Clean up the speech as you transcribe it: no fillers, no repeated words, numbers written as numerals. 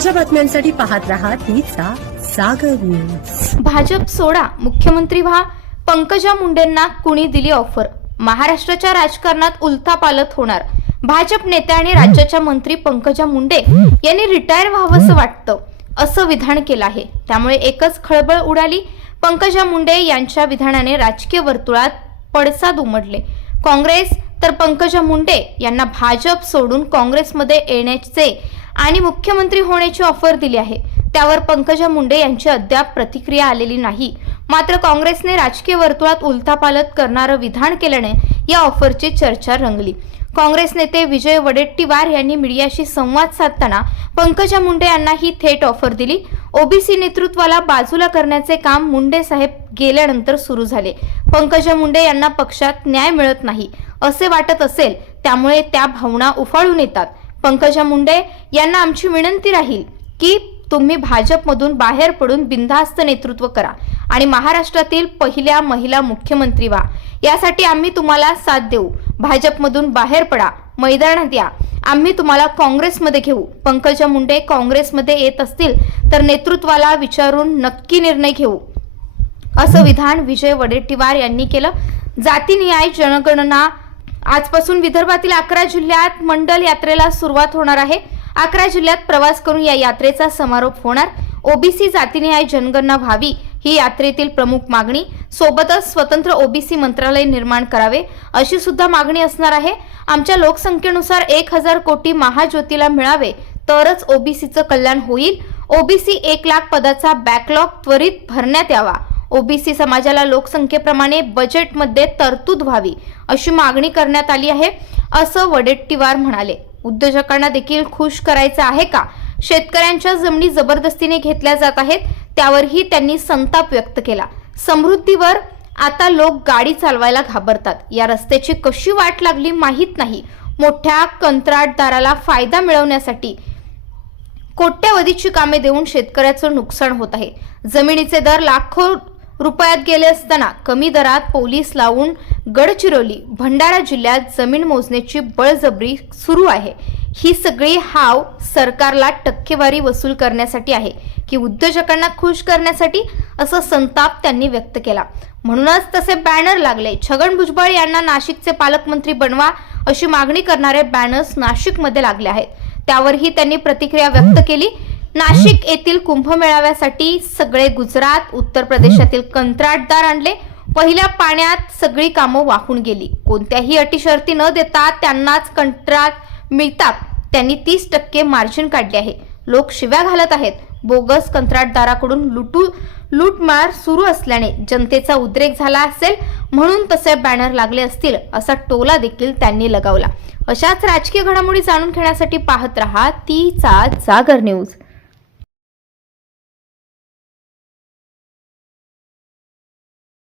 ताज्या बातम्यांसाठी पाहत रहा तिचा सागर न्यूज। भाजप सोडा, मुख्यमंत्री व्हा, पंकजा मुंडेंना कुणी दिली ऑफर? महाराष्ट्राच्या राजकारणात उलथापालथ होणार। भाजप नेत्या आणि राज्याच्या मंत्री पंकजा मुंडे यांनी रिटायर व्हावंसं वाटतं असं विधान केलं आहे। त्यामुळे एकच खळबळ उडाली। पंकजा मुंडे यांच्या विधानाने राजकीय वर्तुळात पडसाद उमटले। काँग्रेस तर पंकजा मुंडे यांना भाजप सोडून काँग्रेसमध्ये येण्याचे आणि मुख्यमंत्री होण्याची ऑफर दिली आहे। त्यावर पंकजा मुंडे यांची अद्याप प्रतिक्रिया आलेली नाही। मात्र काँग्रेसने राजकीय वर्तुळात उलथापालथ करणारं विधान केल्याने या ऑफरची चर्चा रंगली। काँग्रेस नेते विजय वडेट्टीवार यांनी मीडियाशी संवाद साधताना पंकजा मुंडे यांना ही थेट ऑफर दिली। ओबीसी नेतृत्वाला बाजूला करण्याचे काम मुंडे साहेब गेल्यानंतर सुरू झाले। पंकजा मुंडे यांना पक्षात न्याय मिळत नाही असे वाटत असेल, त्यामुळे त्या भावना उफाळून येतात। पंकजा मुंडे यांना आमची विनंती राहील की तुम्ही भाजपमधून बाहेर पडून बिनधास्त नेतृत्व करा आणि महाराष्ट्रातील पहिल्या महिला मुख्यमंत्री व्हा। यासाठी आम्ही तुम्हाला साथ देऊ। भाजपमधून बाहेर पडा, मैदानात या, आम्ही तुम्हाला काँग्रेसमध्ये घेऊ। पंकजा मुंडे काँग्रेसमध्ये येत असतील तर नेतृत्वाला विचारून नक्की निर्णय घेऊ, असं विधान विजय वडेट्टीवार यांनी केलं। जातीनिहाय जनगणना आजपासून विदर्भातील 11 जिल्ह्यात मंडल यात्रेला सुरुवात होणार आहे। 11 जिल्ह्यात प्रवास करून या यात्रेचा समारोप होणार। ओबीसी जातीनिहाय जनगणना व्हावी ही यात्रेतील प्रमुख मागणी। सोबतच स्वतंत्र ओबीसी मंत्रालय निर्माण करावे अशी सुद्धा मागणी असणार आहे। आमच्या लोकसंख्येनुसार 1000 कोटी महाज्योतीला मिळावे तरच ओबीसीचं कल्याण होईल। ओबीसी 1 लाख पदाचा बॅकलॉग त्वरित भरण्यात यावा। ओबीसी समाजाला लोकसंख्येप्रमाणे बजेटमध्ये तरतूद व्हावी अशी मागणी करण्यात आली आहे, असं वडेट्टीवार म्हणाले। उद्योजकांना देखील खुश करायचं आहे का? शेतकऱ्यांच्या जमिनी जबरदस्तीने घेतल्या जात आहेत, त्यावरही त्यांनी संताप व्यक्त केला। समृद्धीवर आता लोक गाडी चालवायला घाबरतात। या रस्त्याची कशी वाट लागली माहीत नाही। मोठ्या कंत्राटदाराला फायदा मिळवण्यासाठी कोट्यवधीची कामे देऊन शेतकऱ्याचं नुकसान होत आहे। जमिनीचे दर लाखो रुपयात गेले असताना कमी दरात पोलीस लावून गडचिरोली, भंडारा जिल्ह्यात जमीन मोजण्याची बळजबरी सुरू आहे। ही सगळी हाव सरकारला टक्केवारी वसूल करण्यासाठी आहे की उद्योजकांना खुश करण्यासाठी, असा संताप त्यांनी व्यक्त केला। म्हणूनच तसे बॅनर लागले। छगन भुजबळ यांना नाशिकचे पालकमंत्री बनवा अशी मागणी करणारे बॅनर्स नाशिकमध्ये लागले आहेत। त्यावरही त्यांनी प्रतिक्रिया व्यक्त केली। नाशिक येथील कुंभमेळाव्यासाठी सगळे गुजरात, उत्तर प्रदेशातील कंत्राटदार आणले। पहिल्या पाण्यात सगळी कामं वाहून गेली। कोणत्याही अटी शर्ती न देता त्यांनाच कंत्राट मिळतात। त्यांनी 30% मार्जिन काढले आहे। लोक शिव्या घालत आहेत। बोगस कंत्राटदाराकडून लूटमार सुरू असल्याने जनतेचा उद्रेक झाला असेल, म्हणून तसे बॅनर लागले असतील, असा टोला देखील त्यांनी लगावला। अशाच राजकीय घडामोडी जाणून घेण्यासाठी पाहत रहा तिचा जागर न्यूज।